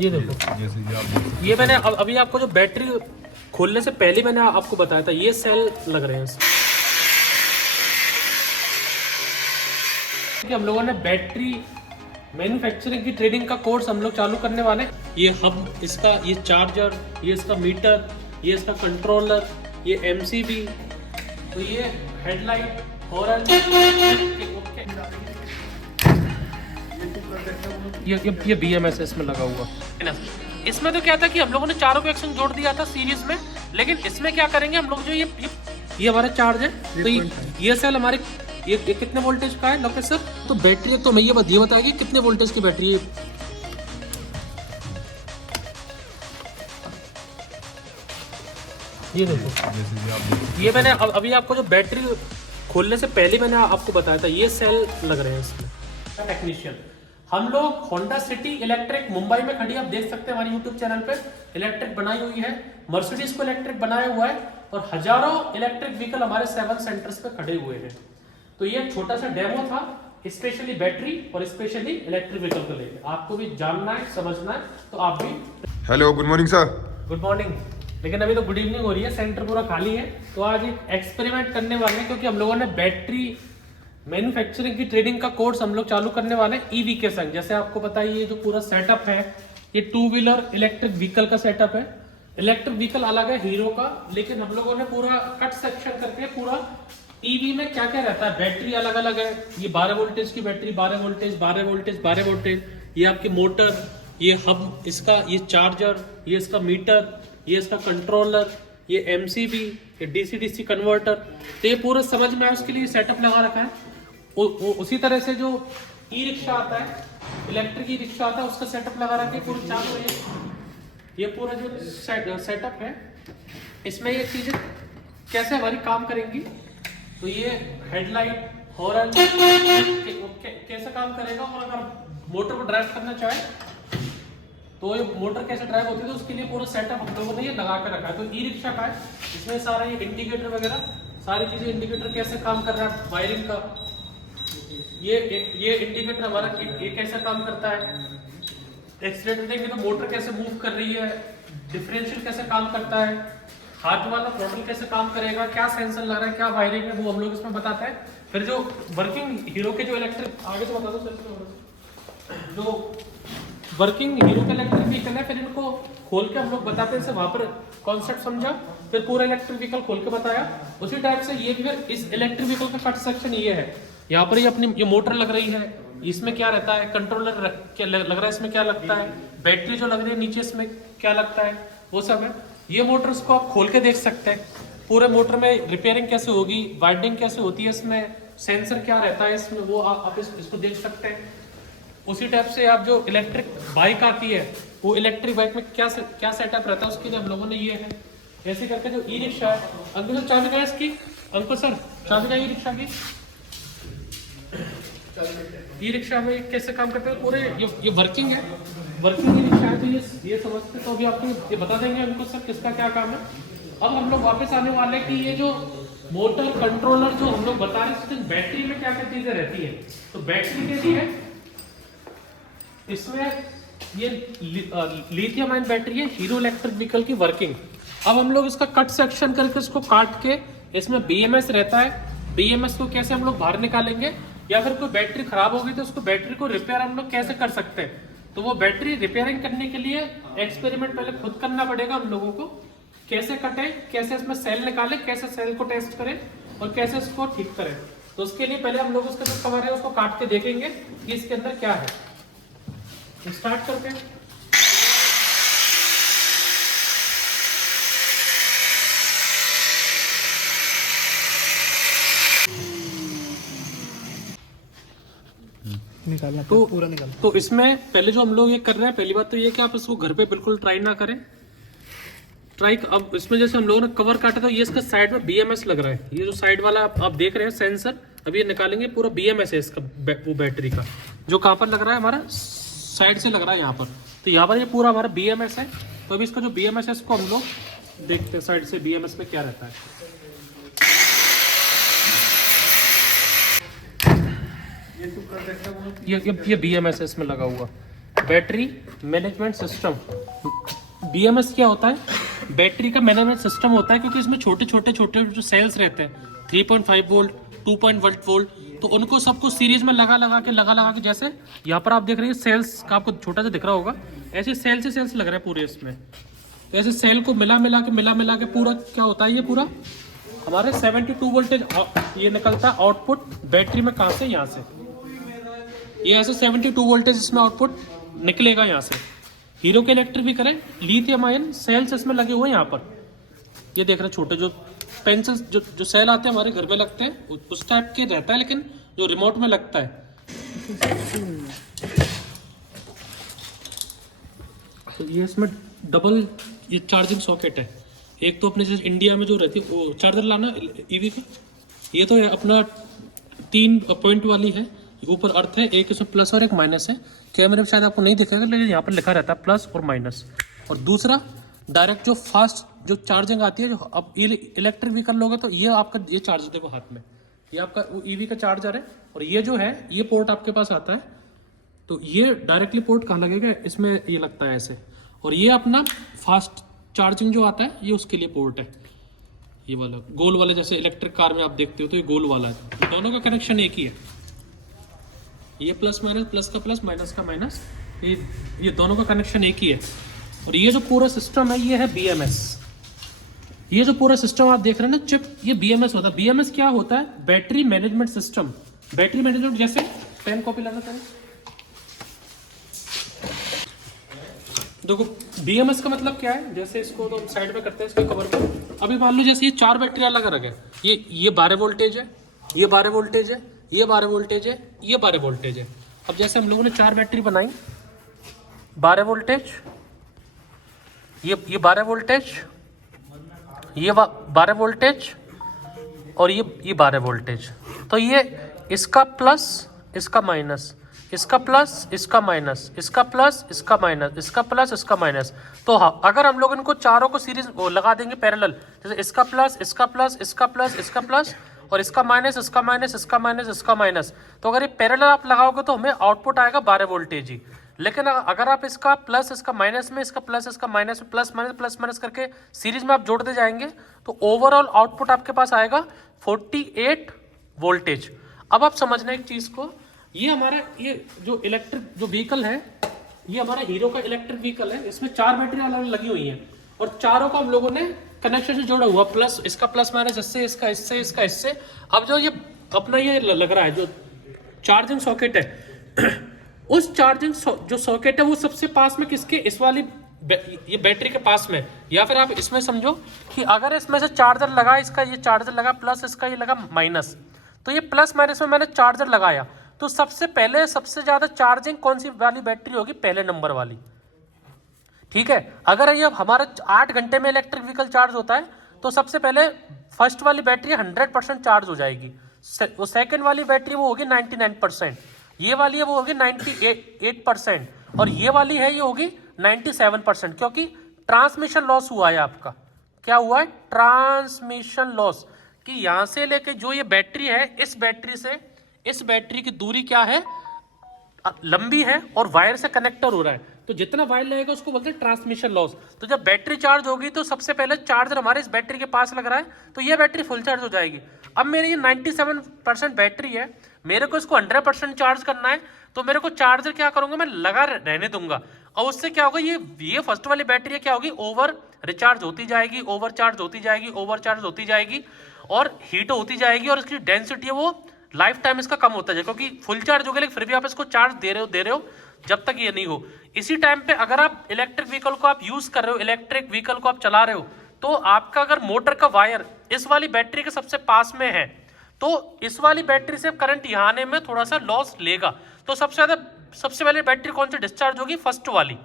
ये देखो, जैसे कि आप देख सकते हैं। ये मैंने अभी आपको जो बैटरी खोलने से पहले मैंने आपको बताया था, ये सेल लग रहे हैं इसमें। कि हम लोगों ने बैटरी मैन्युफैक्चरिंग की ट्रेनिंग का कोर्स हम लोग चालू करने वाले हैं। ये हब इसका, ये चार्जर, ये इसका मीटर, ये इसका कंट्रोलर, ये एमसीबी, तो ये हेडलाइट, हॉर्न, ये बीएमएस इसमें लगा हुआ है ना। इसमें तो क्या था कि हम लोगों ने चारों को एक्शन जोड़ दिया था सीरीज में, लेकिन इसमें क्या करेंगे हम लोग, जो ये हमारा चार्ज है, तो ये सेल हमारे ये कितने वोल्टेज का है लोकेश सर? तो बैटरी तो मैं ये बताएगी कितने वोल्टेज की बैटरी है। ये देखो, जैसे कि आप देख सकते हैं। ये मैंने अभी आपको जो बैटरी खोलने से पहले मैंने आपको बताया था, ये सेल लग रहे हैं इसमें। टेक्नीशियन हम लोग होंडा सिटी इलेक्ट्रिक मुंबई में खड़ी, आप देख सकते हैं हमारे यूट्यूब चैनल पे इलेक्ट्रिक बनाई हुई है। मर्सिडीज को इलेक्ट्रिक बनाया हुआ है और हजारों इलेक्ट्रिक व्हीकल हमारे 7 सेंटर्स पे खड़े हुए हैं। तो ये एक छोटा सा डेमो था, स्पेशली बैटरी और स्पेशली इलेक्ट्रिक व्हीकल को लेकर। आपको भी जानना है, समझना है, तो आप भी। Hello, good morning sir. Good morning, लेकिन अभी तो गुड इवनिंग हो रही है, सेंटर पूरा खाली है। तो आज एक एक्सपेरिमेंट करने वाले हैं, क्योंकि हम लोगों ने बैटरी मैन्युफैक्चरिंग की ट्रेनिंग का कोर्स हम लोग चालू करने वाले हैं ईवी के संग। जैसे आपको पता है, ये जो पूरा सेटअप है, ये 2 व्हीलर इलेक्ट्रिक व्हीकल का सेटअप है। इलेक्ट्रिक व्हीकल अलग है हीरो का, लेकिन हम लोगों ने पूरा कट सेक्शन करके पूरा ईवी में क्या क्या रहता है, बैटरी अलग अलग है। ये 12 वोल्टेज की बैटरी, 12 वोल्टेज, 12 वोल्टेज, 12 वोल्टेज, ये आपकी मोटर, ये हब इसका, ये चार्जर, ये इसका मीटर, ये इसका कंट्रोलर, ये एमसीबी, ये डीसी डीसी कन्वर्टर। तो ये पूरा समझ में आए उसके लिए सेटअप लगा रखा है। उसी तरह से जो ई रिक्शा आता है, इलेक्ट्रिक ई रिक्शा आता है, उसका सेटअप लगा रखा है पूरा चालू है। ये पूरा जो सेटअप है, इसमें ये चीजें कैसे हमारी काम करेंगी। तो ये हेडलाइट, हॉर्न कैसे काम करेगा, और अगर मोटर को ड्राइव करना चाहे तो ये मोटर कैसे ड्राइव होती है, तो उसके लिए पूरा सेटअप हम लोगों ने ये लगा कर रखा है। तो ई रिक्शा का है, इसमें सारा ये इंडिकेटर वगैरह सारी चीजें, इंडिकेटर कैसे काम कर रहा है, वायरिंग का, ये इंडिकेटर हमारा ये कैसे काम करता है, एक्सीलेटर देंगे तो मोटर कैसे मूव कर रही है, डिफरेंशियल कैसे काम करता है, हाथ वाला थ्रॉटल कैसे काम करेगा, क्या सेंसर लग रहा है, क्या वायरिंग है, वो हम लोग इसमें बताते हैं। फिर जो वर्किंग हीरो के जो इलेक्ट्रिक, आगे से बता दो सर, जो वर्किंग हीरो के इलेक्ट्रिक व्हीकल है, फिर इनको खोल के हम लोग बताते हैं। वहां पर कॉन्सेप्ट समझा, फिर पूरा इलेक्ट्रिक व्हीकल खोल के बताया। उसी टाइप से ये भी, फिर इस इलेक्ट्रिक व्हीकल का कट सेक्शन ये है, यहाँ पर ये अपनी ये मोटर लग रही है, इसमें क्या रहता है, कंट्रोलर क्या लग रहा है, इसमें क्या लगता है, बैटरी जो लग रही है नीचे, इसमें क्या लगता है, वो सब है। ये मोटर्स को आप खोल के देख सकते हैं, पूरे मोटर में रिपेयरिंग कैसे होगी, वाइंडिंग कैसे होती है, इसमें सेंसर क्या रहता है, इसमें वो आप इसको देख सकते हैं। उसी टाइप से आप जो इलेक्ट्रिक बाइक आती है, वो इलेक्ट्रिक बाइक में क्या सेटअप रहता है, उसके लिए हम लोगों ने ये है। ऐसे करके जो ई रिक्शा है, अंकुर सर चाबी का है इसकी, अंकुर सर चाबी का ई रिक्शा की, ई रिक्शा में कैसे काम करते हैं पूरे, ये वर्किंग है, वर्किंग ई रिक्शा है। तो ये समझते, तो अभी आपको ये बता देंगे अंकुर सर किसका क्या काम है। अब हम लोग वापस आने वाले कि ये जो मोटर कंट्रोलर जो हम लोग बता रहे हैं, बैटरी में क्या क्या चीजें रहती है। तो बैटरी के लिए इसमें ये लिथियम आयन बैटरी है, हीरो इलेक्ट्रिक व्हीकल की वर्किंग। अब हम लोग इसका कट सेक्शन करके इसको काट के, इसमें बीएमएस रहता है, बीएमएस को कैसे हम लोग बाहर निकालेंगे, या फिर कोई बैटरी खराब होगी तो उसको बैटरी को रिपेयर हम लोग कैसे कर सकते हैं। तो वो बैटरी रिपेयरिंग करने के लिए एक्सपेरिमेंट पहले खुद करना पड़ेगा हम लोगों को, कैसे कटे, कैसे इसमें सेल निकाले, कैसे सेल को टेस्ट करें और कैसे इसको ठीक करें। तो उसके लिए पहले हम लोग उसका जो कवर है उसको काट के देखेंगे कि इसके अंदर क्या है। स्टार्ट करते हैं। निकालना तो पूरा निकालना। तो इसमें पहले जो हम लोग ये कर रहे हैं, पहली बात तो ये कि आप इसको घर पे बिल्कुल ट्राई ना करें। अब इसमें जैसे हम लोगों ने कवर काटा था, ये इसका साइड में बीएमएस लग रहा है, ये जो साइड वाला आप देख रहे हैं सेंसर, अब ये निकालेंगे, पूरा बीएमएस है इसका, वो बैटरी का जो कहाँ पर लग रहा है, हमारा साइड से लग रहा है यहाँ पर। तो यहाँ पर ये पूरा हमारा बीएमएस है। तो अभी इसका जो बीएमएस है इसको हम लोग देखते हैं साइड से बीएमएस में क्या रहता है। ये बीएमएस है इसमें लगा हुआ। Battery management system. BMS क्या होता है? बैटरी का मैनेजमेंट सिस्टम होता है, क्योंकि इसमें छोटे छोटे जो सेल्स रहते हैं 3.5 वोल्ट 2.1 वोल्ट, तो उनको सबको सीरीज में लगा के जैसे यहाँ पर आप देख रहे हैं सेल्स का, आपको छोटा सा दिख रहा होगा, ऐसे सेल्स लग रहे हैं पूरे इसमें। तो ऐसे सेल को मिला के पूरा क्या होता है, ये पूरा हमारे 72 वोल्टेज ये निकलता है आउटपुट बैटरी में। कहाँ से? यहाँ से। ये ऐसे 72 वोल्टेज इसमें आउटपुट निकलेगा यहाँ से। हीरो के इलेक्ट्रिक भी करें, लिथियम आयन सेल्स इसमें लगे हुए हैं यहाँ पर। ये देख रहे हैं छोटे जो पेंसिल जो सेल आते हैं हमारे घर में लगते हैं, उस टाइप के रहता है, लेकिन जो रिमोट में लगता है। तो ये इसमें डबल ये चार्जिंग सॉकेट है। एक तो अपने जैसे इंडिया में जो रहती है वो चार्जर लाना ईवी का, ये तो है अपना 3 पॉइंट वाली है, ऊपर अर्थ है, एक इसमें प्लस और एक माइनस है। कैमरे में शायद आपको नहीं दिखेगा, लेकिन यहाँ पर लिखा रहता है प्लस और माइनस। और दूसरा डायरेक्ट जो फास्ट जो चार्जिंग आती है, जो अब इलेक्ट्रिक व्हीकल लोगे तो ये आपका ये चार्जर देखो हाथ में, ये आपका ईवी का चार्जर है। और ये जो है ये पोर्ट आपके पास आता है, तो ये डायरेक्टली पोर्ट कहाँ लगेगा? इसमें ये लगता है ऐसे। और ये अपना फास्ट चार्जिंग जो आता है, ये उसके लिए पोर्ट है, ये वाला गोल वाला, जैसे इलेक्ट्रिक कार में आप देखते हो तो ये गोल वाला है। दोनों का कनेक्शन एक ही है, ये प्लस माइनस, प्लस का प्लस माइनस का माइनस, ये दोनों का कनेक्शन एक ही है। और ये जो पूरा सिस्टम है ये है BMS। ये जो पूरा सिस्टम आप देख रहे हैं ना चिप, ये BMS होता है। BMS क्या होता है? Battery management system. Battery management जैसे पेन कॉपी लाना चाहिए, देखो BMS का मतलब क्या है, जैसे इसको तो हम साइड में करते हैं इसके कवर को। अभी मान लो जैसे ये 4 बैटरी अलग अलग है, ये 12 वोल्टेज है, ये 12 वोल्टेज है, ये 12 वोल्टेज है, ये 12 वोल्टेज है। अब जैसे हम लोगों ने 4 बैटरी बनाई, 12 वोल्टेज, ये 12 वोल्टेज, ये 12 वोल्टेज और ये 12 वोल्टेज। तो ये इसका प्लस इसका माइनस, इसका प्लस इसका माइनस, इसका प्लस इसका माइनस, इसका प्लस इसका माइनस। तो हाँ, अगर हम लोग इनको चारों को सीरीज लगा देंगे पैरेलल, जैसे इसका प्लस इसका प्लस इसका प्लस इसका प्लस और इसका माइनस इसका माइनस इसका माइनस इसका माइनस, तो अगर ये पैरेलल आप लगाओगे तो हमें आउटपुट आएगा 12 वोल्टेज ही। लेकिन अगर आप इसका प्लस इसका माइनस में, इसका प्लस इसका माइनस में, प्लस माइनस करके सीरीज में आप जोड़ते जाएंगे तो ओवरऑल आउटपुट आपके पास आएगा 48 वोल्टेज। अब आप समझना एक चीज को, ये हमारा ये जो इलेक्ट्रिक जो व्हीकल है, ये हमारा हीरो का इलेक्ट्रिक व्हीकल है। इसमें 4 बैटरी अलग लगी हुई हैं और चारों को हम लोगों ने कनेक्शन से जोड़ा हुआ, प्लस इसका प्लस माइनस इससे, इसका इससे, इसका इससे। अब जो ये अपना ये लग रहा है जो चार्जिंग सॉकेट है, उस चार्जिंग जो सॉकेट है वो सबसे पास में किसके? इस वाली ये बैटरी के पास में। या फिर आप इसमें समझो कि अगर इसमें से चार्जर लगा, इसका ये चार्जर लगा प्लस, इसका ये लगा माइनस, तो ये प्लस माइनस में मैंने चार्जर लगाया, तो सबसे पहले सबसे ज्यादा चार्जिंग कौन सी वाली बैटरी होगी? पहले नंबर वाली। ठीक है, अगर ये हमारा 8 घंटे में इलेक्ट्रिक व्हीकल चार्ज होता है तो सबसे पहले फर्स्ट वाली बैटरी 100% चार्ज हो जाएगी, वो सेकंड वाली बैटरी वो होगी 99%, ये वाली है वो होगी 98%, और ये वाली है ये होगी 97%, क्योंकि ट्रांसमिशन लॉस हुआ है आपका। क्या हुआ है? ट्रांसमिशन लॉस, कि यहां से लेके जो ये बैटरी है, इस बैटरी से इस बैटरी की दूरी क्या है? लंबी है और वायर से कनेक्टर हो रहा है, तो जितना वायर लगेगा उसको बोलते हैं ट्रांसमिशन लॉस। तो जब बैटरी चार्ज होगी तो सबसे पहले चार्जर हमारे इस बैटरी के पास लग रहा है, तो ये बैटरी फुल चार्ज हो जाएगी। अब मेरी ये 97% बैटरी है, मेरे को इसको 100% चार्ज करना है, तो मेरे को चार्जर क्या करूंगा? मैं लगा रहने दूंगा, और उससे क्या होगा? ये फर्स्ट वाली बैटरी क्या होगी? ओवर रिचार्ज होती जाएगी, ओवर चार्ज होती जाएगी, ओवर चार्ज होती जाएगी और हीट होती जाएगी, और इसकी डेंसिटी है वो लाइफ टाइम इसका कम होता जाएगा, क्योंकि फुल चार्ज हो गया लेकिन फिर भी आप इसको चार्ज दे रहे हो जब तक ये नहीं हो। इसी टाइम पे अगर आप इलेक्ट्रिक व्हीकल को आप यूज कर रहे हो, इलेक्ट्रिक व्हीकल को आप चला रहे हो, तो आपका अगर मोटर का वायर इस वाली बैटरी के सबसे पास में है, तो इस वाली बैटरी से करंट यहाँ आने में थोड़ा सा लॉस लेगा। तो सबसे पहले बैटरी कौन सी डिस्चार्ज होगी? फर्स्ट वाली।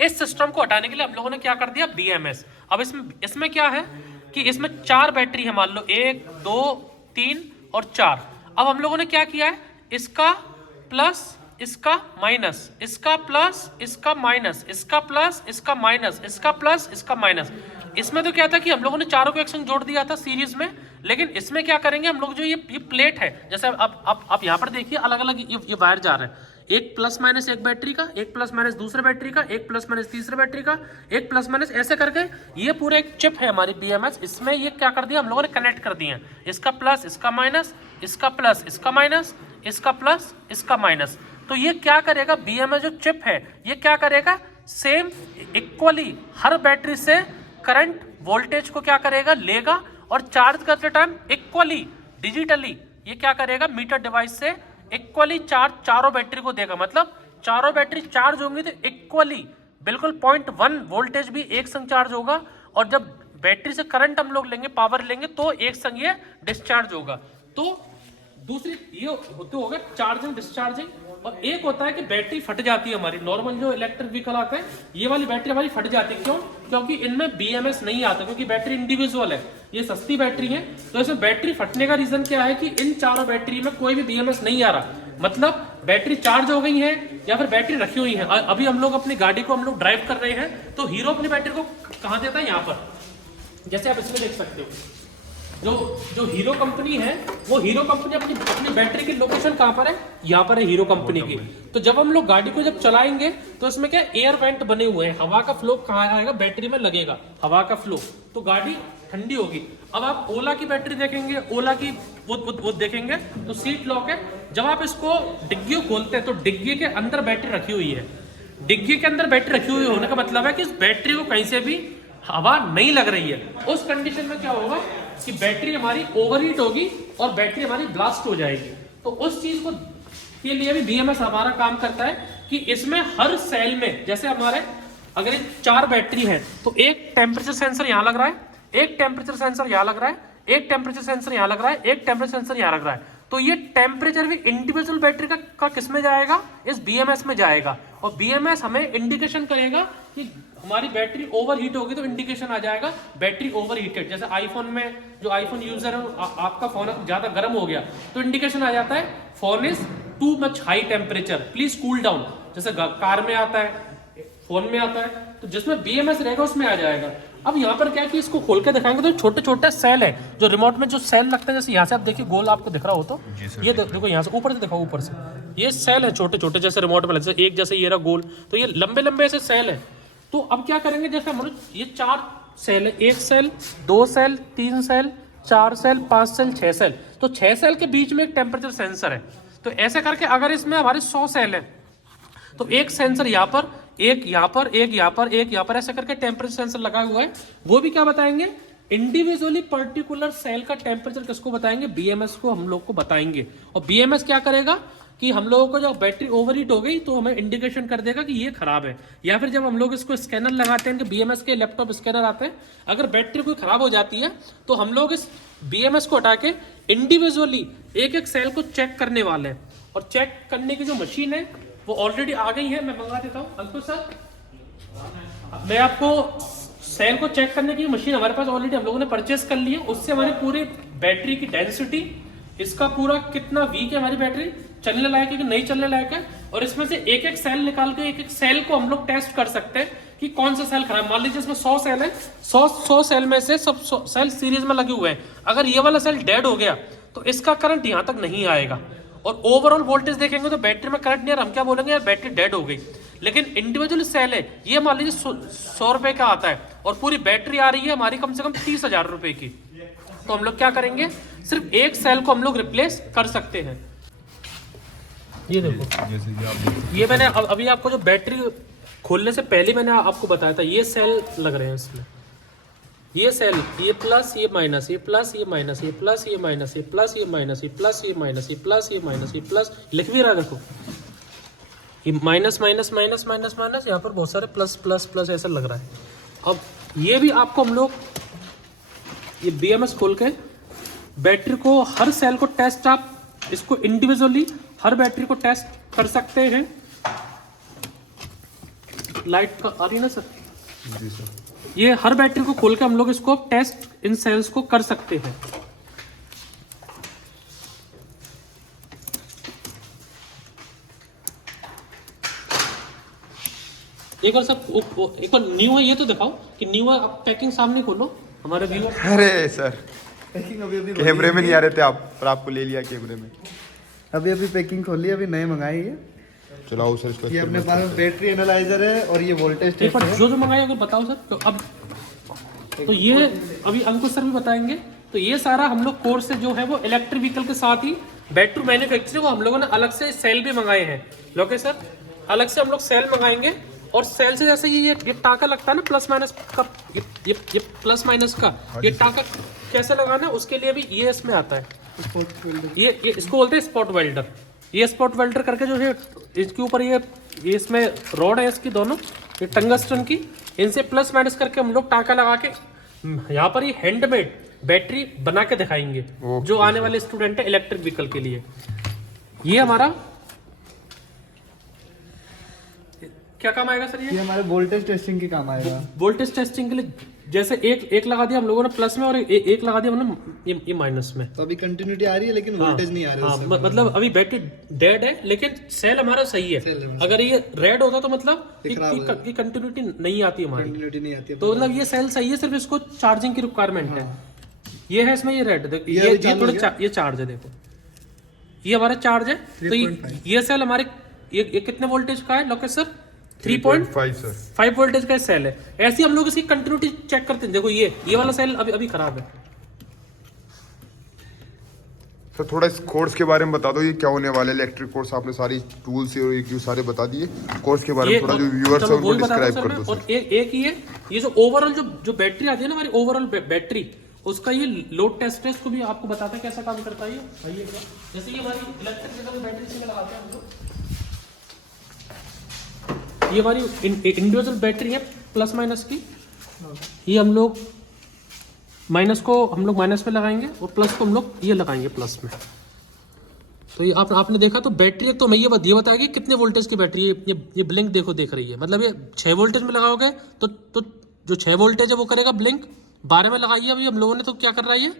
इस सिस्टम को हटाने के लिए हम लोगों ने क्या कर दिया? BMS। अब इसमें क्या है कि इसमें 4 बैटरी है, मान लो 1 2 3 और 4। अब हम लोगों ने क्या किया है? इसका प्लस इसका माइनस, इसका प्लस इसका माइनस, इसका प्लस इसका माइनस, इसका प्लस इसका माइनस। इसमें तो क्या था कि हम लोगों ने चारों को एक संग जोड़ दिया था सीरीज में, लेकिन इसमें क्या करेंगे हम लोग? जो ये प्लेट है, जैसे अब यहाँ पर देखिए अलग अलग ये वायर जा रहे हैं, एक प्लस माइनस एक बैटरी का, एक प्लस माइनस दूसरे बैटरी का, एक प्लस माइनस तीसरे बैटरी का, एक प्लस माइनस ऐसे करके ये पूरा एक चिप है हमारी BMS। इसमें ये क्या कर दिया हम लोगों ने, कनेक्ट कर दिए हैं, इसका प्लस इसका माइनस, इसका प्लस इसका माइनस, इसका प्लस इसका माइनस। तो ये क्या करेगा, BMS जो चिप है ये क्या करेगा, सेम इक्वली हर बैटरी से करंट वोल्टेज को क्या करेगा, लेगा और चार्ज करते टाइम इक्वली डिजिटली ये क्या करेगा, मीटर डिवाइस से इक्वली चार्ज चारों बैटरी को देगा। मतलब चारों बैटरी चार्ज होंगी तो इक्वली बिल्कुल 0.1 वोल्टेज भी एक संग चार्ज होगा, और जब बैटरी से करंट हम लोग लेंगे, पावर लेंगे, तो एक संग ये डिस्चार्ज होगा। तो दूसरी ये होते होगा चार्जिंग डिस्चार्जिंग, और एक होता है कि बैटरी फट जाती है हमारी। नॉर्मल जो इलेक्ट्रिक व्हीकल आते हैं ये वाली बैटरी हमारी फट जाती है, क्यों, क्योंकि इनमें BMS नहीं आता, क्योंकि बैटरी इंडिविजुअल है, ये सस्ती बैटरी है। तो इसमें बैटरी फटने का रीजन क्या है कि इन चारों बैटरी में कोई भी BMS नहीं आ रहा, मतलब बैटरी चार्ज हो गई है या फिर बैटरी रखी हुई है। अभी हम लोग अपनी गाड़ी को हम लोग ड्राइव कर रहे हैं तो हीरो अपनी बैटरी को कहाँ देता है, यहाँ पर, जैसे आप इसमें देख सकते हो। जो हीरो कंपनी है वो हीरो कंपनी अपनी बैटरी की लोकेशन कहाँ पर है, यहाँ पर है हीरो कंपनी की। तो जब हम लोग गाड़ी को जब चलाएंगे तो इसमें क्या एयर वेंट बने हुए हैं, हवा का फ्लो कहाँ आएगा, बैटरी में लगेगा हवा का फ्लो, तो गाड़ी ठंडी होगी। अब आप ओला की बैटरी देखेंगे, ओला की वो देखेंगे तो सीट लॉक है। जब आप इसको डिग्गी खोलते हैं तो डिग्गी के अंदर बैटरी रखी हुई है। डिग्गी के अंदर बैटरी रखी हुई होने का मतलब है कि इस बैटरी को कहीं से भी हवा नहीं लग रही है। उस कंडीशन में क्या होगा कि बैटरी हमारी ओवरहीट होगी और बैटरी हमारी ब्लास्ट हो जाएगी। तो उस चीज को के लिए भी BMS हमारा काम करता है कि इसमें हर सेल में, जैसे हमारे अगर 4 बैटरी है तो एक टेम्परेचर सेंसर यहाँ लग रहा है, एक टेम्परेचर सेंसर यहाँ लग रहा है, एक टेम्परेचर सेंसर यहाँ लग रहा है, एक टेम्परेचर सेंसर यहाँ लग रहा है। तो ये टेम्परेचर भी इंडिविजुअल बैटरी का किस में जाएगा, इस BMS में जाएगा, और BMS हमें इंडिकेशन करेगा कि हमारी बैटरी ओवरहीट होगी तो इंडिकेशन आ जाएगा बैटरी ओवरहीटेड। जैसे आईफोन में जो आईफोन यूजर है आपका फोन ज्यादा गर्म हो गया तो इंडिकेशन आ जाता है phone is too much high temperature, please cool down. जैसे कार में आता है, फोन में आता है, तो जिसमें BMS रहेगा उसमें आ जाएगा। अब यहाँ पर क्या कि इसको खोल के दिखाएंगे तो छोटे छोटे सेल है, जो रिमोट में जो सेल लगते हैं, जैसे यहाँ से आप देखिए गोल आपको दिख रहा हो तो ये देखो यहाँ से ऊपर से दिखाओ, ऊपर से ये सेल है छोटे छोटे, जैसे रिमोट में लगते हैं, एक जैसे ये रहा गोल, तो ये लंबे लंबे ऐसे सेल है। तो अब क्या करेंगे, जैसे हम ये 4 सेल है, 1 cell 2 cell 3 cell 4 cell 5 cell 6 cell, तो 6 सेल के बीच में एक टेम्परेचर सेंसर है। तो ऐसे करके अगर इसमें हमारे 100 सेल है तो एक सेंसर यहाँ पर, एक यहाँ पर, एक यहाँ पर, एक यहाँ पर, ऐसे करके टेम्परेचर सेंसर लगा हुआ है। वो भी क्या बताएंगे, इंडिविजुअली पर्टिकुलर सेल का टेम्परेचर किसको बताएंगे, BMS को हम लोग को बताएंगे। और BMS क्या करेगा कि हम लोगों को जब बैटरी ओवरहीट हो गई तो हमें इंडिकेशन कर देगा कि ये खराब है। या फिर जब हम लोग इसको स्कैनर लगाते हैं, कि BMS के लैपटॉप स्कैनर आते हैं, अगर बैटरी कोई खराब हो जाती है तो हम लोग इस BMS को हटा के इंडिविजुअली एक एक सेल को चेक करने वाले हैं। और चेक करने की जो मशीन है वो ऑलरेडी आ गई है, मैं मंगा देता हूँ अंकुश सर। मैं आपको सेल को चेक करने की मशीन हमारे पास ऑलरेडी हम लोगों ने परचेस कर ली है। उससे हमारी पूरी बैटरी की डेंसिटी, इसका पूरा कितना वीक है हमारी बैटरी, चलने लायक है कि नहीं चलने लायक है, और इसमें से एक एक सेल निकाल के एक एक सेल को हम लोग टेस्ट कर सकते हैं कि कौन सा सेल खराब। मान लीजिए इसमें 100 सेल है, 100 सेल में से सब सेल सीरीज में लगे हुए हैं। अगर ये वाला सेल डेड हो गया तो इसका करंट यहाँ तक नहीं आएगा, और ओवरऑल वोल्टेज देखेंगे तो बैटरी में करंट नहीं आ रहा, हम क्या बोलेंगे यार बैटरी डेड हो गई। लेकिन इंडिविजुअल सेल है, ये मान लीजिए 100 रुपए का आता है और पूरी बैटरी आ रही है हमारी कम से कम 30,000 रुपए की, तो हम लोग क्या करेंगे, सिर्फ एक सेल को हम लोग रिप्लेस कर सकते हैं। ये देखो, जैसे कि आप ये मैंने अभी आपको जो बैटरी खोलने से पहले मैंने आपको बताया था, ये सेल लग रहे हैं इसमें, ये सेल, ये प्लस ये माइनस, ये प्लस ये माइनस, ये प्लस ये माइनस, ये प्लस ये माइनस, ये प्लस ये माइनस, ये प्लस ये माइनस, ये प्लस लिख भी रहा देखो, ये minus minus minus minus minus, यहाँ पर बहुत सारे प्लस प्लस प्लस ऐसा लग रहा है। अब ये भी आपको हम लोग ये BMS खोल के बैटरी को, हर सेल को टेस्ट, आप इसको इंडिविजुअली हर बैटरी को टेस्ट कर सकते हैं। लाइट का आ रही है ना सर? जी सर। ये हर बैटरी को खोल के हम लोग इसको टेस्ट इन सेल्स को कर सकते हैं। एक बार सब एक बार न्यू है ये तो दिखाओ कि न्यू है, आप पैकिंग सामने खोलो हमारे व्यूअर। अरे सर, पैकिंग अभी कैमरे में नहीं आ रहे थे आप, पर आपको ले लिया कैमरे में। अभी पैकिंग खोली, अभी नए मंगाई है। चलाओ सर इसका ये अपने पास में बैटरी एनालाइजर है और ये वोल्टेज एक बार जो मंगाया अगर बताओ सर। तो अब तो ये अभी अंकुश सर भी बताएंगे। तो ये सारा हम लोग कोर्स जो है वो इलेक्ट्रिक व्हीकल के साथ ही बैटरी मैन्युफैक्चरिंग को हम लोगों ने अलग से सेल भी मंगाए हैं। लोके सर अलग से हम लोग सेल मंगाएंगे और सेल से जैसे ये टाका लगता है ना प्लस माइनस का, ये प्लस माइनस का ये टाका कैसे लगाना है उसके लिए भी ये इसमें आता है। ये इसको बोलते हैं स्पॉट वेल्डर। ये स्पॉट वेल्डर करके जो है इसके ऊपर ये इसमें रॉड है इसकी दोनों ये टंगस्टन की, इनसे प्लस माइनस करके हम लोग टाका लगा के यहाँ पर ये हैंडमेड बैटरी बना के दिखाएंगे जो आने वाले स्टूडेंट है इलेक्ट्रिक व्हीकल के लिए। ये हमारा क्या काम आएगा सर? ये हमारे वोल्टेज टेस्टिंग के काम आएगा। वोल्टेज टेस्टिंग के लिए जैसे एक लगा दिया हम लोगों ने प्लस में और एक लगा दिया हमने ये माइनस में, तो अभी कंटिन्यूटी आ रही है लेकिन वोल्टेज नहीं आ रही है। मतलब अभी बैटरी डेड है लेकिन सेल हमारा सही है। अगर ये रेड होता तो मतलब कि कंटिन्यूटी नहीं आती हमारी, कंटिन्यूटी नहीं आती है। तो मतलब ये सेल सही है, सिर्फ इसको चार्जिंग की रिक्वायरमेंट है। ये है इसमें ये रेड देखो ये थोड़ा ये चार्ज है, देखो ये हमारा चार्ज है। तो ये सेल हमारे ये कितने वोल्टेज का है लोकेश सर? 3.5 वोल्टेज का सेल है। ऐसे हम लोग इसकी कंटिन्यूटी चेक करते हैं। देखो ये वाला सेल अभी खराब है। सर थोड़ा इस कोर्स के बारे में बता दो, ये क्या होने वाला है इलेक्ट्रिक कोर्स? आपने सारी टूल्स और एक सारे बता दिए, कोर्स के बारे में थोड़ा जो व्यूअर्स है उनको डिस्क्राइब कर दो। और एक ये जो ओवरऑल जो बैटरी आती है ना हमारी ओवरऑल बैटरी, उसका ये लोड टेस्ट है, इसको भी आपको बताता है कैसा काम करता है ये। जैसे ये हमारी इलेक्ट्रिक बैटरी से लगाते हैं हम लोग, ये हमारी इंडिविजुअल बैटरी है प्लस माइनस की। ये हम लोग माइनस को हम लोग माइनस में लगाएंगे और प्लस को हम लोग ये लगाएंगे प्लस में। तो ये आपने देखा तो बैटरी तो मैं ये बताएगी कितने वोल्टेज की बैटरी है। ये ब्लिंक देखो देख रही है, मतलब ये 6 वोल्टेज में लगाओगे तो जो 6 वोल्टेज है वो करेगा ब्लिंक। 12 में लगाइए अभी हम लोगों ने, तो क्या कर रहा है ये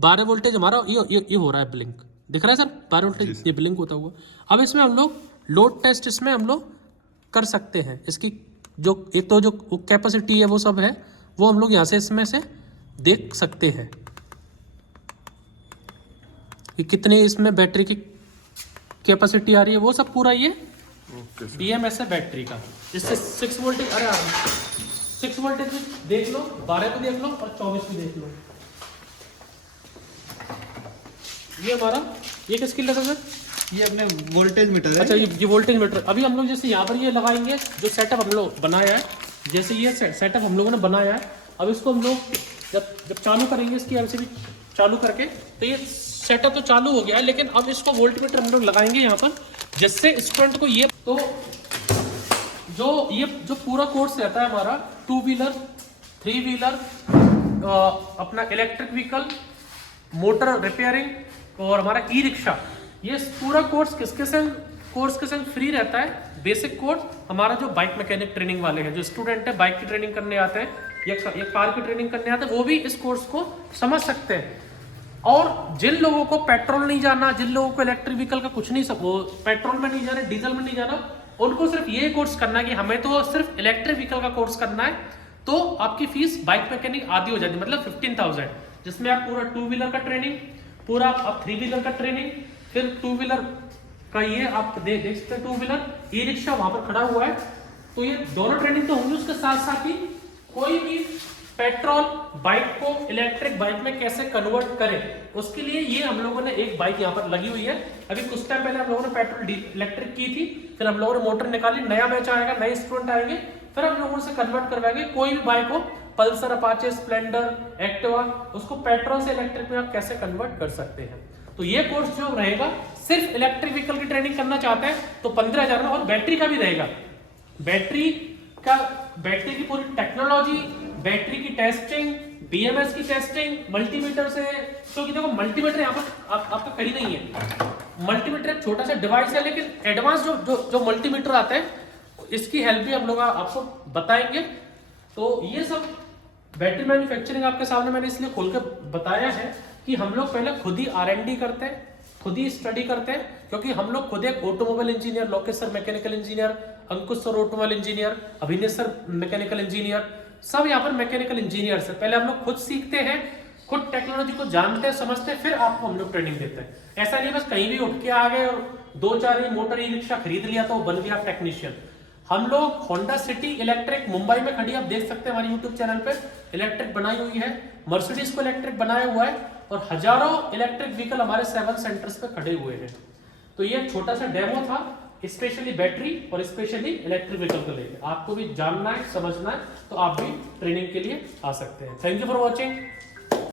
12 वोल्टेज हमारा ये हो रहा है ब्लिंक, दिख रहा है सर 12 वोल्टेज ये ब्लिंक होता हुआ। अब इसमें हम लोग लोड टेस्ट इसमें हम लोग कर सकते हैं। इसकी जो कैपेसिटी है वो सब है वो हम लोग यहाँ से इसमें से देख सकते हैं कि कितने इसमें बैटरी की कैपेसिटी आ रही है, वो सब पूरा ये BMS है बैटरी का। इससे 6 वोल्टेज 6 वोल्टेज भी देख लो, 12 भी देख लो और 24 भी देख लो। ये हमारा ये किसकी लगा सर? ये अपने वोल्टेज मीटर है। अच्छा ये वोल्टेज मीटर। अभी हम लोग जैसे यहाँ पर ये लगाएंगे जो सेटअप हम लोग बनाया है, जैसे ये सेटअप हम लोगों ने बनाया है, अब इसको हम लोग जब चालू करेंगे इसकी एमसीबी चालू करके, तो ये सेटअप तो चालू हो गया है, लेकिन अब इसको वोल्ट मीटर हम लोग लगाएंगे यहाँ पर, जिससे स्टूडेंट को ये तो जो पूरा कोर्स रहता है हमारा 2 व्हीलर 3 व्हीलर अपना इलेक्ट्रिक व्हीकल मोटर रिपेयरिंग और हमारा ई रिक्शा, ये पूरा कोर्स किसके संग फ्री रहता है। बेसिक कोर्स हमारा जो बाइक मैकेनिक ट्रेनिंग वाले हैं, जो स्टूडेंट है बाइक की ट्रेनिंग करने आते हैं या कार की ट्रेनिंग करने आते हैं, वो भी इस कोर्स को समझ सकते हैं। और जिन लोगों को पेट्रोल नहीं जाना, जिन लोगों को इलेक्ट्रिक व्हीकल का कुछ नहीं, सब पेट्रोल में नहीं जाना, डीजल में नहीं जाना, उनको सिर्फ ये कोर्स करना है कि हमें तो सिर्फ इलेक्ट्रिक व्हीकल का कोर्स करना है। तो आपकी फीस बाइक मैकेनिक आधी हो जाती है, मतलब 15,000, जिसमें आप पूरा 2 व्हीलर का ट्रेनिंग, पूरा आप 3 व्हीलर का ट्रेनिंग, फिर 2 व्हीलर का ये आप देख सकते हैं 2 व्हीलर ई रिक्शा वहां पर खड़ा हुआ है, तो ये दोनों ट्रेनिंग तो होंगी। उसके साथ साथ ही कोई भी पेट्रोल बाइक को इलेक्ट्रिक बाइक में कैसे कन्वर्ट करें, उसके लिए ये हम लोगों ने एक बाइक यहाँ पर लगी हुई है। अभी कुछ टाइम पहले हम लोगों ने पेट्रोल इलेक्ट्रिक की थी, फिर हम लोगों ने मोटर निकाली, नया बैच आएगा, नए स्टूडेंट आएंगे, फिर हम लोगों से कन्वर्ट करवाएंगे। कोई भी बाइक हो, पल्सर, अपाचे, स्प्लेंडर, एक्टिवा, उसको पेट्रोल से इलेक्ट्रिक में आप कैसे कन्वर्ट कर सकते हैं। तो ये कोर्स जो रहेगा, सिर्फ इलेक्ट्रिक व्हीकल की ट्रेनिंग करना चाहते हैं तो 15,000 में, और बैटरी का भी रहेगा। बैटरी की पूरी टेक्नोलॉजी, बैटरी की टेस्टिंग, BMS की टेस्टिंग, मल्टीमीटर से, क्योंकि देखो मल्टीमीटर यहाँ पर आपका कहीं नहीं है। मल्टीमीटर एक छोटा सा डिवाइस है, लेकिन एडवांस जो मल्टीमीटर आते हैं इसकी हेल्प भी हम लोग आपको बताएंगे। तो ये सब बैटरी मैन्युफैक्चरिंग आपके सामने मैंने इसलिए खोल के बताया है कि हम लोग पहले खुद ही R&D करते हैं, खुद ही स्टडी करते हैं, क्योंकि हम लोग खुद एक automobile engineer, Lokesh sir mechanical engineer, Ankush sir automobile engineer, Abhinesh sir mechanical engineer, सब यहाँ पर मैकेनिकल इंजीनियर से पहले हम लोग खुद सीखते हैं, खुद टेक्नोलॉजी को जानते हैं, समझते हैं, फिर आपको हम लोग ट्रेनिंग देते हैं। ऐसा नहीं बस कहीं भी उठ के आ गए और 2-4 ही मोटर ई रिक्शा खरीद लिया तो वो बन गया टेक्नीशियन। हम लोग होंडा सिटी इलेक्ट्रिक मुंबई में खड़ी, आप देख सकते हैं हमारे यूट्यूब चैनल पे इलेक्ट्रिक बनाई हुई है, मर्सिडीज को इलेक्ट्रिक बनाया हुआ है और हजारों इलेक्ट्रिक व्हीकल हमारे 7 सेंटर्स पे खड़े हुए हैं। तो ये एक छोटा सा डेमो था स्पेशली बैटरी और स्पेशली इलेक्ट्रिक व्हीकल को लेकर। आपको भी जानना है, समझना है तो आप भी ट्रेनिंग के लिए आ सकते हैं। Thank you for watching.